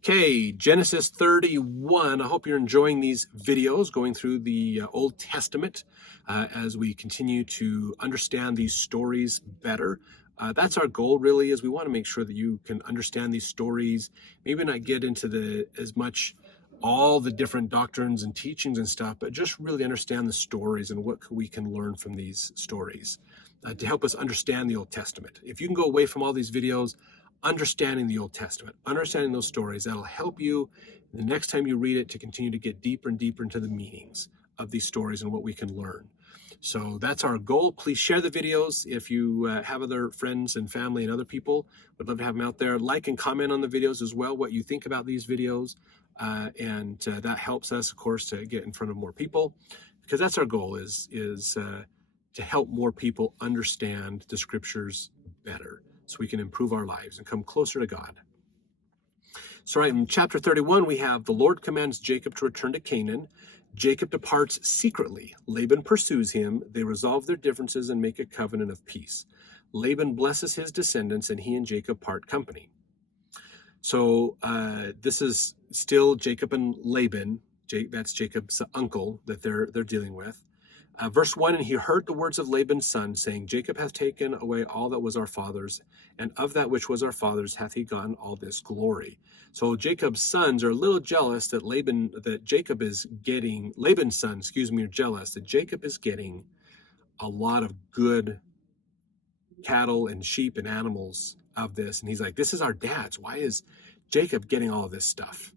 Okay, Genesis 31. I hope you're enjoying these videos going through the Old Testament as we continue to understand these stories better. That's our goal, really, is we want to make sure that you can understand these stories, maybe not get into as much all the different doctrines and teachings and stuff, but just really understand the stories and what we can learn from these stories to help us understand the Old Testament. If you can go away from all these videos understanding the Old Testament, understanding those stories, that'll help you the next time you read it to continue to get deeper and deeper into the meanings of these stories and what we can learn. So that's our goal. Please share the videos. If you have other friends and family and other people, would love to have them out there. Like and comment on the videos as well, what you think about these videos. And that helps us, of course, to get in front of more people, because that's our goal is to help more people understand the scriptures better, so we can improve our lives and come closer to God. So right in chapter 31, we have the Lord commands Jacob to return to Canaan. Jacob departs secretly. Laban pursues him. They resolve their differences and make a covenant of peace. Laban blesses his descendants, and he and Jacob part company. So this is still Jacob and Laban. That's Jacob's uncle that they're dealing with. Verse 1, and he heard the words of Laban's son, saying, Jacob hath taken away all that was our father's, and of that which was our father's hath he gotten all this glory. So Jacob's sons are a little jealous that Laban's sons, are jealous that Jacob is getting a lot of good cattle and sheep and animals of this. And he's like, this is our dad's. Why is Jacob getting all of this stuff?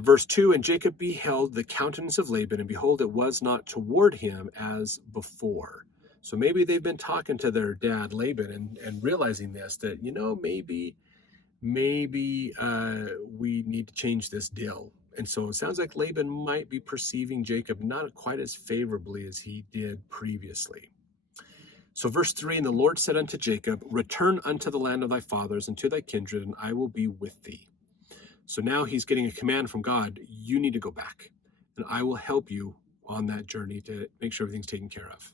Verse 2, and Jacob beheld the countenance of Laban, and behold, it was not toward him as before. So maybe they've been talking to their dad, Laban, and realizing this, that, maybe we need to change this deal. And so it sounds like Laban might be perceiving Jacob not quite as favorably as he did previously. So verse 3, and the Lord said unto Jacob, return unto the land of thy fathers and to thy kindred, and I will be with thee. So now he's getting a command from God. You need to go back, and I will help you on that journey to make sure everything's taken care of.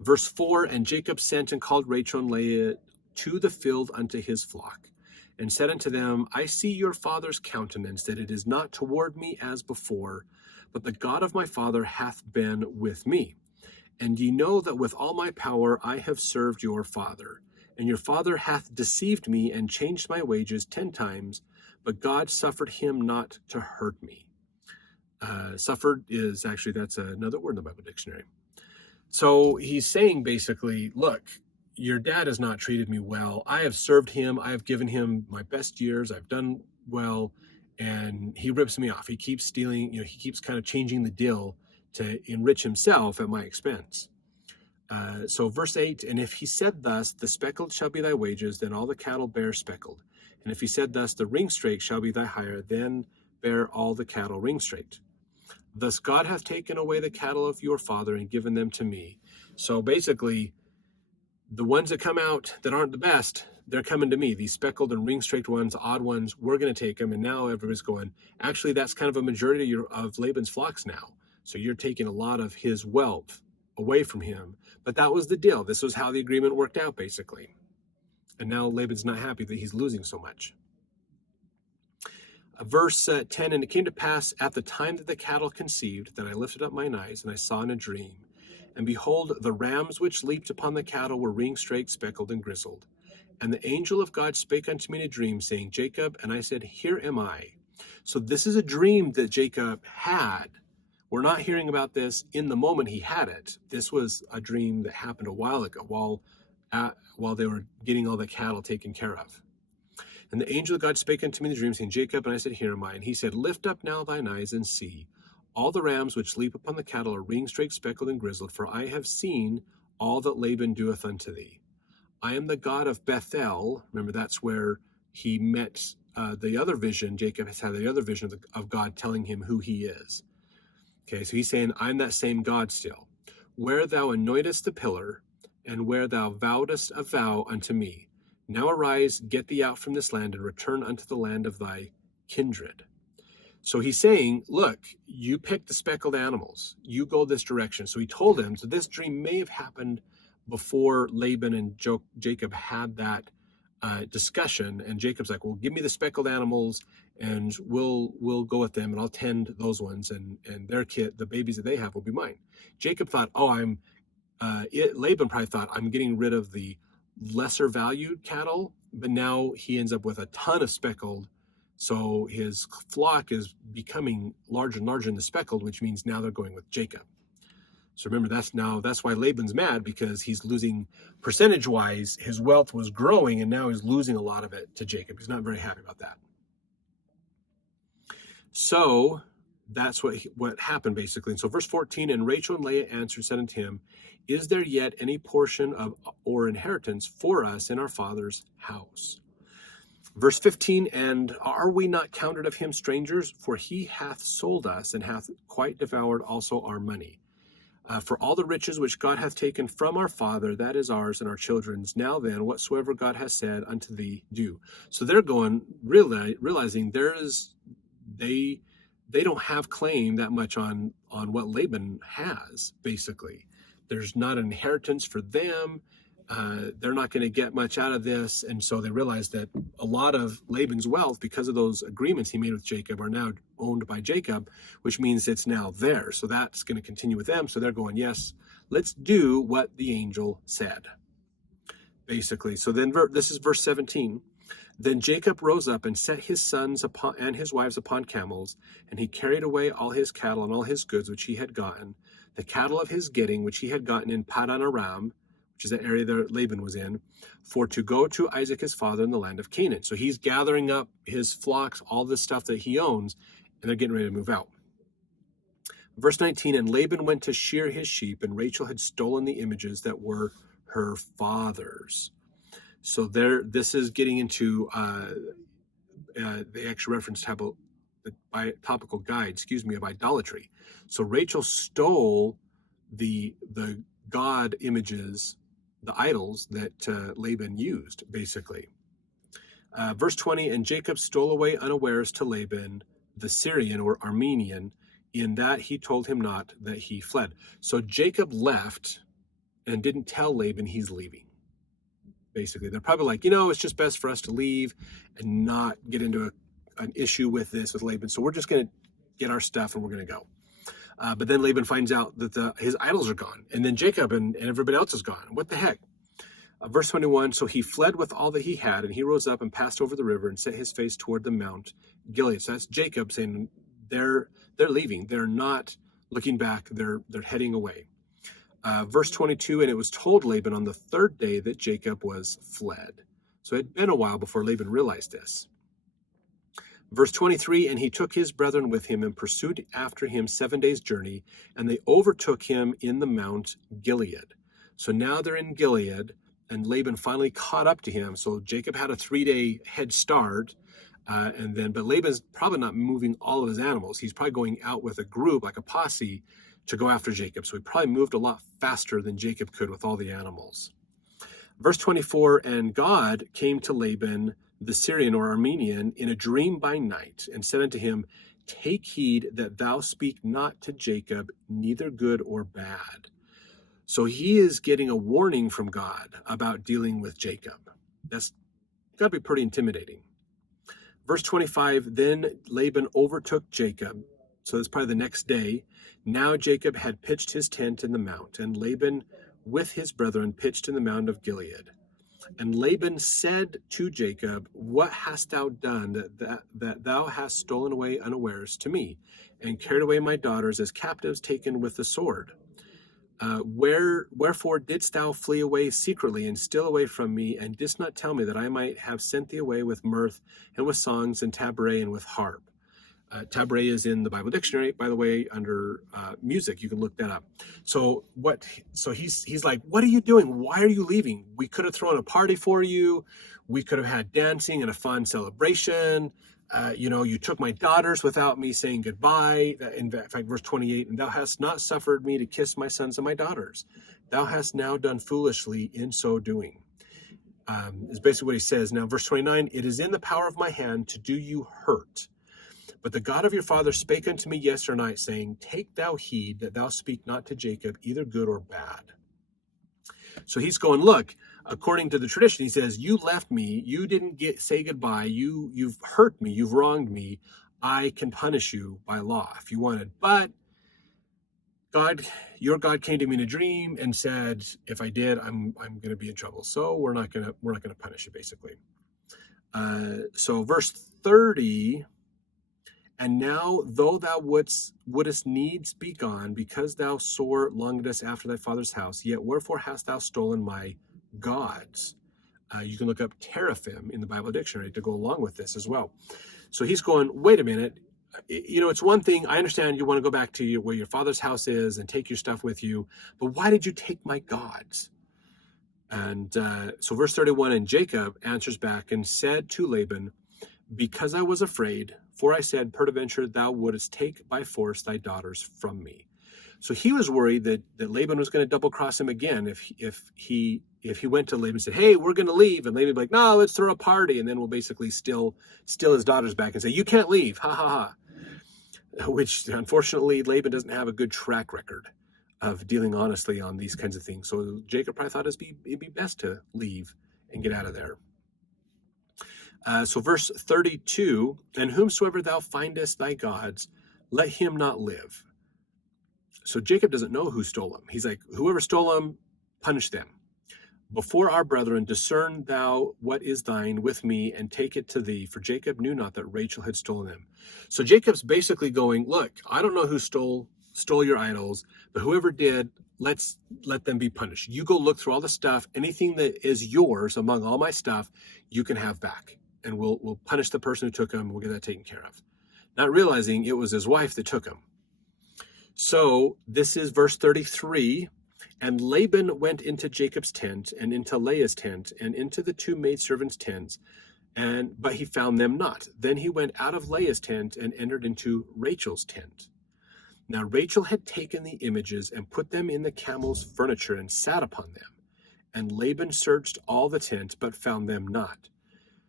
Verse 4, and Jacob sent and called Rachel and Leah to the field unto his flock, and said unto them, I see your father's countenance, that it is not toward me as before, but the God of my father hath been with me. And ye know that with all my power I have served your father. And your father hath deceived me and changed my wages 10 times, but God suffered him not to hurt me. Suffered is actually, that's another word in the Bible dictionary. So he's saying basically, look, your dad has not treated me well. I have served him. I have given him my best years. I've done well. And he rips me off. He keeps stealing, he keeps kind of changing the deal to enrich himself at my expense. So verse 8, and if he said thus, the speckled shall be thy wages, then all the cattle bear speckled. And if he said thus, the ringstraight shall be thy hire, then bear all the cattle ringstraight. Thus God hath taken away the cattle of your father and given them to me. So basically, the ones that come out that aren't the best, they're coming to me. These speckled and ring-straight ones, odd ones, we're going to take them. And now everybody's going, actually, that's kind of a majority of Laban's flocks now. So you're taking a lot of his wealth away from him. But that was the deal. This was how the agreement worked out, basically. And now Laban's not happy that he's losing so much. Verse 10, and it came to pass at the time that the cattle conceived, that I lifted up mine eyes, and I saw in a dream. And behold, the rams which leaped upon the cattle were ring-straight, speckled, and grizzled. And the angel of God spake unto me in a dream, saying, Jacob, and I said, Here am I. So this is a dream that Jacob had. We're not hearing about this in the moment he had it. This was a dream that happened a while ago while they were getting all the cattle taken care of. And the angel of God spake unto me in the dream, saying, Jacob, and I said, Here am I. And he said, Lift up now thine eyes and see. All the rams which leap upon the cattle are ring-straight, speckled, and grizzled, for I have seen all that Laban doeth unto thee. I am the God of Bethel. Remember, that's where he met the other vision. Jacob has had the other vision of God telling him who he is. Okay, so he's saying, I'm that same God still. Where thou anointest the pillar, and where thou vowedest a vow unto me. Now arise, get thee out from this land, and return unto the land of thy kindred. So he's saying, look, you pick the speckled animals. You go this direction. So he told him, so this dream may have happened before Laban and Jacob had that discussion, and Jacob's like, well, give me the speckled animals and we'll go with them, and I'll tend those ones, and their kid, the babies that they have, will be mine. Jacob thought, Laban probably thought, I'm getting rid of the lesser valued cattle, but now he ends up with a ton of speckled, so his flock is becoming larger and larger in the speckled, which means now they're going with Jacob. So remember, that's why Laban's mad, because he's losing, percentage-wise, his wealth was growing, and now he's losing a lot of it to Jacob. He's not very happy about that. So that's what happened, basically. And so verse 14, and Rachel and Leah answered, said unto him, is there yet any portion of or inheritance for us in our father's house? Verse 15, and are we not counted of him strangers? For he hath sold us, and hath quite devoured also our money. For all the riches which God hath taken from our father, that is ours and our children's. Now then, whatsoever God has said unto thee, do. So they're going, realizing they don't have claim that much on what Laban has, basically. There's not an inheritance for them. They're not going to get much out of this. And so they realize that a lot of Laban's wealth, because of those agreements he made with Jacob, are now owned by Jacob, which means it's now theirs. So that's going to continue with them. So they're going, yes, let's do what the angel said, basically. So then this is verse 17. Then Jacob rose up and set his sons and his wives upon camels, and he carried away all his cattle and all his goods which he had gotten, the cattle of his getting which he had gotten in Paddan Aram, which is the area that Laban was in, for to go to Isaac his father in the land of Canaan. So he's gathering up his flocks, all this stuff that he owns, and they're getting ready to move out. Verse 19, and Laban went to shear his sheep, and Rachel had stolen the images that were her father's. So this is getting into the actual reference topical guide, of idolatry. So Rachel stole the God images, the idols that Laban used, basically. Verse 20, and Jacob stole away unawares to Laban, the Syrian or Armenian, in that he told him not that he fled. So Jacob left and didn't tell Laban he's leaving. Basically, they're probably like, it's just best for us to leave and not get into an issue with Laban. So we're just going to get our stuff and we're going to go. But then Laban finds out that his idols are gone. And then Jacob and everybody else is gone. What the heck? Verse 21, so he fled with all that he had, and he rose up and passed over the river and set his face toward the Mount Gilead. So that's Jacob saying they're leaving. They're not looking back. They're heading away. Verse 22, and it was told Laban on the third day that Jacob was fled. So it had been a while before Laban realized this. Verse 23, and he took his brethren with him and pursued after him 7 days' journey, and they overtook him in the Mount Gilead. So now they're in Gilead, and Laban finally caught up to him. So Jacob had a 3-day head start, but Laban's probably not moving all of his animals. He's probably going out with a group, like a posse, to go after Jacob. So he probably moved a lot faster than Jacob could with all the animals. Verse 24, and God came to Laban, the Syrian or Armenian, in a dream by night, and said unto him, take heed that thou speak not to Jacob, neither good or bad. So he is getting a warning from God about dealing with Jacob. That's got to be pretty intimidating. Verse 25, then Laban overtook Jacob. So that's probably the next day. Now Jacob had pitched his tent in the mount, and Laban with his brethren pitched in the mount of Gilead. And Laban said to Jacob, what hast thou done that thou hast stolen away unawares to me, and carried away my daughters as captives taken with the sword? Wherefore didst thou flee away secretly and steal away from me, and didst not tell me that I might have sent thee away with mirth and with songs and tabret and with harp? Tabret is in the Bible dictionary, by the way, under music. You can look that up. So he's like, what are you doing? Why are you leaving? We could have thrown a party for you. We could have had dancing and a fun celebration. You took my daughters without me saying goodbye. In fact, verse 28, and thou hast not suffered me to kiss my sons and my daughters. Thou hast now done foolishly in so doing. Is basically what he says. Now, verse 29, it is in the power of my hand to do you hurt. But the God of your father spake unto me yesternight, saying, take thou heed that thou speak not to Jacob either good or bad. So he's going, look, according to the tradition, he says, you left me, you didn't say goodbye, you've hurt me, you've wronged me, I can punish you by law if you wanted. But your God came to me in a dream and said, if I did, I'm going to be in trouble. So we're not going to punish you, basically. So verse 30, and now though thou wouldest needs be gone, because thou sore longedest after thy father's house, yet wherefore hast thou stolen my gods? You can look up teraphim in the Bible dictionary to go along with this as well. So he's going, wait a minute. It's one thing, I understand you want to go back to where your father's house is and take your stuff with you, but why did you take my gods? And so verse 31, and Jacob answers back and said to Laban, because I was afraid, for I said, peradventure thou wouldest take by force thy daughters from me. So he was worried that Laban was going to double cross him again if he went to Laban and said, hey, we're going to leave, and Laban would be like, no, let's throw a party, and then we'll basically steal his daughters back and say, you can't leave, ha ha ha. Which, unfortunately, Laban doesn't have a good track record of dealing honestly on these kinds of things. So Jacob probably thought it'd be best to leave and get out of there. So verse 32, and whomsoever thou findest thy gods, let him not live. So Jacob doesn't know who stole them. He's like, whoever stole them, punish them. Before our brethren, discern thou what is thine with me, and take it to thee. For Jacob knew not that Rachel had stolen them. So Jacob's basically going, look, I don't know who stole your idols, but whoever did, let them be punished. You go look through all the stuff. Anything that is yours among all my stuff, you can have back. And we'll punish the person who took them. We'll get that taken care of. Not realizing it was his wife that took them. So this is verse 33. And Laban went into Jacob's tent, and into Leah's tent, and into the two maidservants' tents, but he found them not. Then he went out of Leah's tent and entered into Rachel's tent. Now Rachel had taken the images and put them in the camel's furniture and sat upon them. And Laban searched all the tent, but found them not.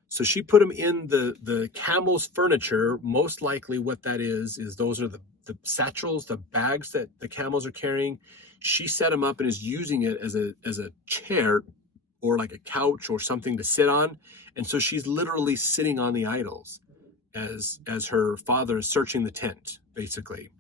So she put them in the camel's furniture. Most likely what that is those are the satchels, the bags that the camels are carrying. She set them up and is using it as a chair or like a couch or something to sit on. And so she's literally sitting on the idols as her father is searching the tent, basically.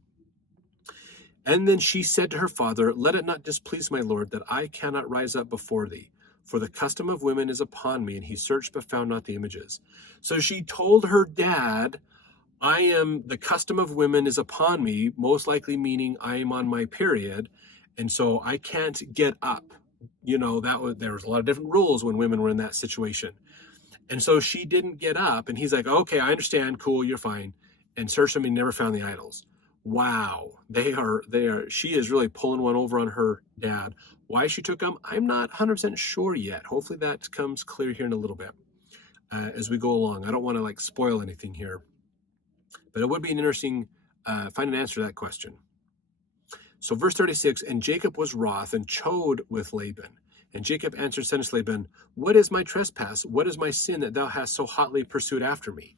And then she said to her father, let it not displease my lord that I cannot rise up before thee, for the custom of women is upon me. And he searched but found not the images. So she told her dad, the custom of women is upon me, most likely meaning I am on my period. And so I can't get up. There was a lot of different rules when women were in that situation. And so she didn't get up, and he's like, okay, I understand. Cool. You're fine. And searched them and never found the idols. Wow. She is really pulling one over on her dad. Why she took them, I'm not 100% sure yet. Hopefully that comes clear here in a little bit as we go along. I don't want to spoil anything here, but it would be an interesting, find an answer to that question. So verse 36, and Jacob was wroth and chode with Laban. And Jacob answered, said unto Laban, what is my trespass? What is my sin that thou hast so hotly pursued after me?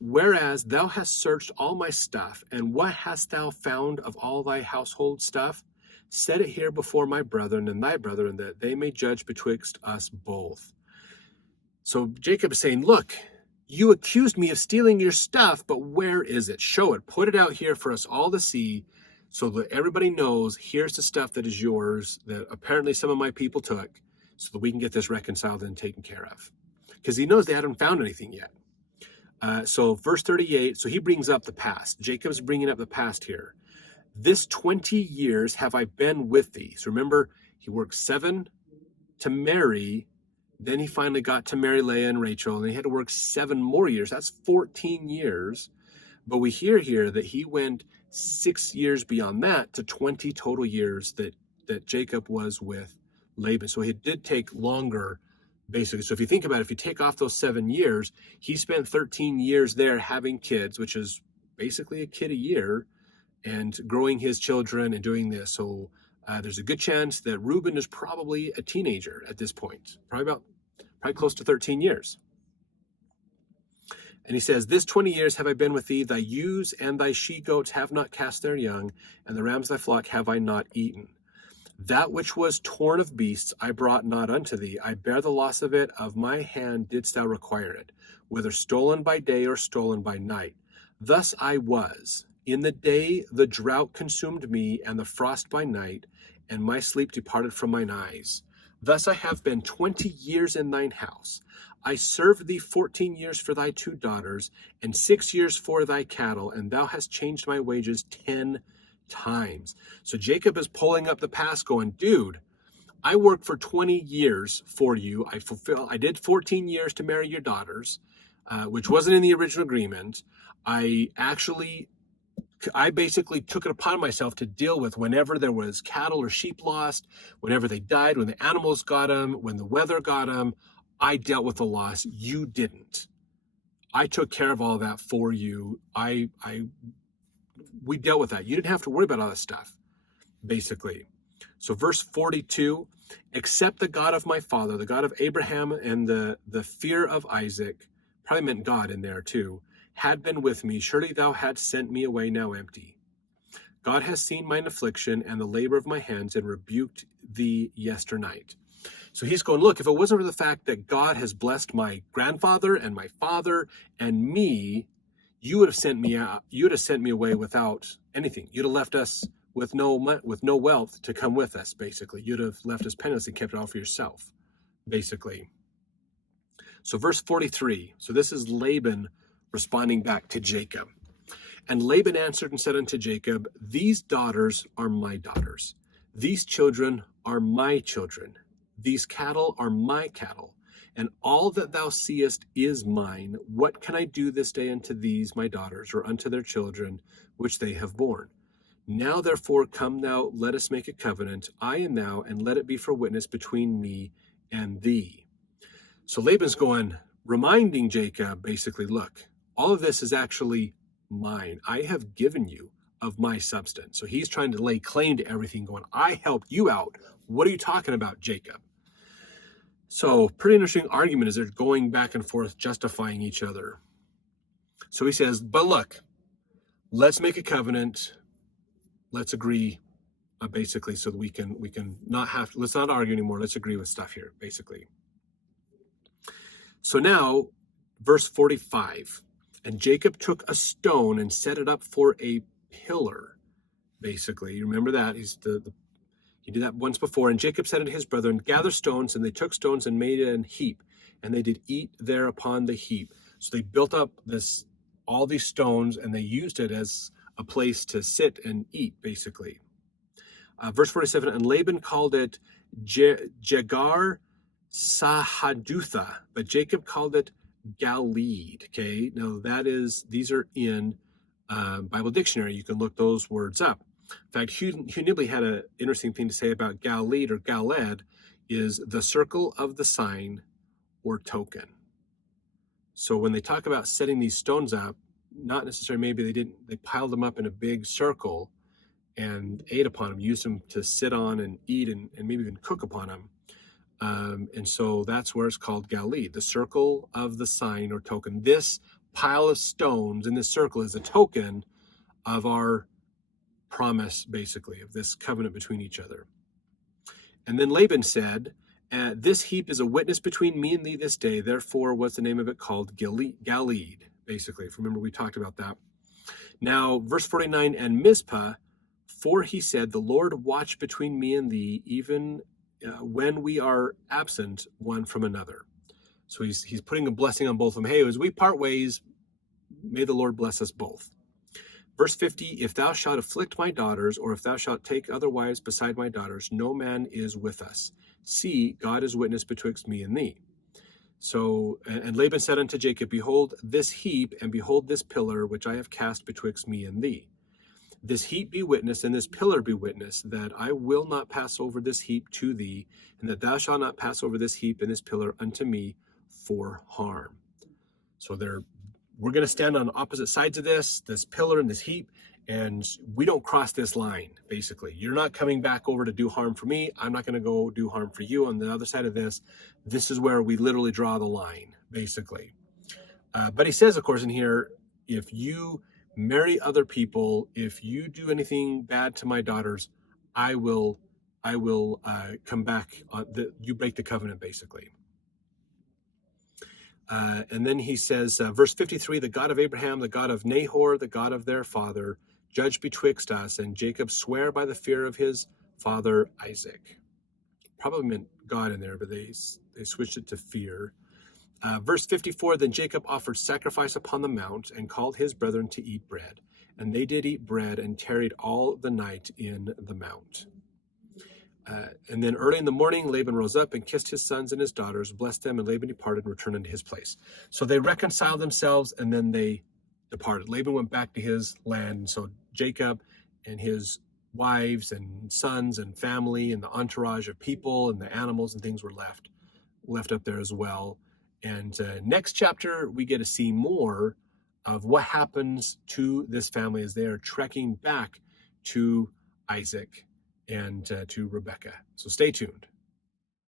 Whereas thou hast searched all my stuff, and what hast thou found of all thy household stuff? Set it here before my brethren and thy brethren, that they may judge betwixt us both. So Jacob is saying, look, you accused me of stealing your stuff, but where is it? Show it. Put it out here for us all to see, so that everybody knows here's the stuff that is yours that apparently some of my people took, so that we can get this reconciled and taken care of. Because he knows they haven't found anything yet. So verse 38, so he brings up the past. Jacob's bringing up the past here. This 20 years have I been with thee. So remember, he worked 7 to marry. Then he finally got to marry Leah and Rachel, and he had to work 7 more years. That's 14 years. But we hear here that he went 6 years beyond that to 20 total years that Jacob was with Laban. So it did take longer, basically. So if you think about it, if you take off those 7 years, he spent 13 years there having kids, which is basically a kid a year, and growing his children and doing this. So there's a good chance that Reuben is probably a teenager at this point, probably close to 13 years. And he says, this 20 years have I been with thee, thy ewes and thy she-goats have not cast their young, and the rams of thy flock have I not eaten. That which was torn of beasts I brought not unto thee. I bear the loss of it. Of my hand didst thou require it, whether stolen by day or stolen by night. Thus I was. In the day the drought consumed me, and the frost by night, and my sleep departed from mine eyes. Thus I have been 20 years in thine house. I served thee 14 years for thy 2 daughters, and 6 years for thy cattle, and thou hast changed my wages 10 times. So Jacob is pulling up the past going, dude, I worked for 20 years for you. I did 14 years to marry your daughters, which wasn't in the original agreement. I basically took it upon myself to deal with whenever there was cattle or sheep lost, whenever they died, when the animals got them, when the weather got them. I dealt with the loss. You didn't. I took care of all that for you. We dealt with that. You didn't have to worry about all that stuff, basically. So verse 42, except the God of my father, the God of Abraham, and the fear of Isaac, probably meant God in there too, had been with me, surely thou hadst sent me away now empty. God has seen mine affliction and the labor of my hands, and rebuked thee yesternight. So he's going, look, if it wasn't for the fact that God has blessed my grandfather and my father and me, you would have sent me out. You would have sent me away without anything. You'd have left us with no wealth to come with us, basically. You'd have left us penniless and kept it all for yourself, basically. So verse 43. So this is Laban responding back to Jacob. And Laban answered and said unto Jacob, these daughters are my daughters. These children are my children. These cattle are my cattle. And all that thou seest is mine. What can I do this day unto these my daughters, or unto their children, which they have borne? Now therefore come thou, let us make a covenant, I and thou, and let it be for witness between me and thee. So Laban's going, reminding Jacob, basically, look, all of this is actually mine. I have given you of my substance. So he's trying to lay claim to everything, going, I helped you out. What are you talking about, Jacob? So pretty interesting argument as they're going back and forth, justifying each other. So he says, but look, let's make a covenant. Let's agree, basically, so that we can not have, let's not argue anymore. Let's agree with stuff here, basically. So now, verse 45, and Jacob took a stone and set it up for a pillar, basically. You remember that? He did that once before. And Jacob said unto his brethren, gather stones. And they took stones and made an heap. And they did eat there upon the heap. So they built up all these stones, and they used it as a place to sit and eat, basically. Verse 47, and Laban called it Jegar Sahadutha, but Jacob called it Gal-ed. Okay, now these are in Bible dictionary. You can look those words up. In fact, Hugh Nibley had an interesting thing to say about Gal-ed or Gal-ed, is the circle of the sign or token. So when they talk about setting these stones up, not necessarily maybe they piled them up in a big circle and ate upon them, used them to sit on and eat and maybe even cook upon them. And so that's where it's called Gal-ed, the circle of the sign or token. This pile of stones in this circle is a token of our promise, basically, of this covenant between each other. And then Laban said, this heap is a witness between me and thee this day. Therefore was the name of it called Gal-ed, basically. If you remember, we talked about that. Now, verse 49, and Mizpah, for he said, the Lord watch between me and thee, even when we are absent one from another. So he's putting a blessing on both of them. Hey, as we part ways, may the Lord bless us both. Verse 50, if thou shalt afflict my daughters, or if thou shalt take other wives beside my daughters, no man is with us. See, God is witness betwixt me and thee. So, and Laban said unto Jacob, behold this heap, and behold this pillar, which I have cast betwixt me and thee. This heap be witness, and this pillar be witness, that I will not pass over this heap to thee, and that thou shalt not pass over this heap and this pillar unto me for harm. So we're going to stand on opposite sides of this pillar and this heap, and we don't cross this line, basically. You're not coming back over to do harm for me. I'm not going to go do harm for you on the other side of this. This is where we literally draw the line, basically. But he says, of course, in here, if you marry other people, if you do anything bad to my daughters, I will I will come back. You break the covenant, basically. And then he says, verse 53, the God of Abraham, the God of Nahor, the God of their father, judge betwixt us. And Jacob sware by the fear of his father Isaac. Probably meant God in there, but they switched it to fear. Verse 54, then Jacob offered sacrifice upon the mount and called his brethren to eat bread. And they did eat bread and tarried all the night in the mount. And then early in the morning, Laban rose up and kissed his sons and his daughters, blessed them, and Laban departed and returned unto his place. So they reconciled themselves, and then they departed. Laban went back to his land. And so Jacob and his wives and sons and family and the entourage of people and the animals and things were left up there as well. And next chapter, we get to see more of what happens to this family as they are trekking back to Isaac and to Rebekah. So stay tuned.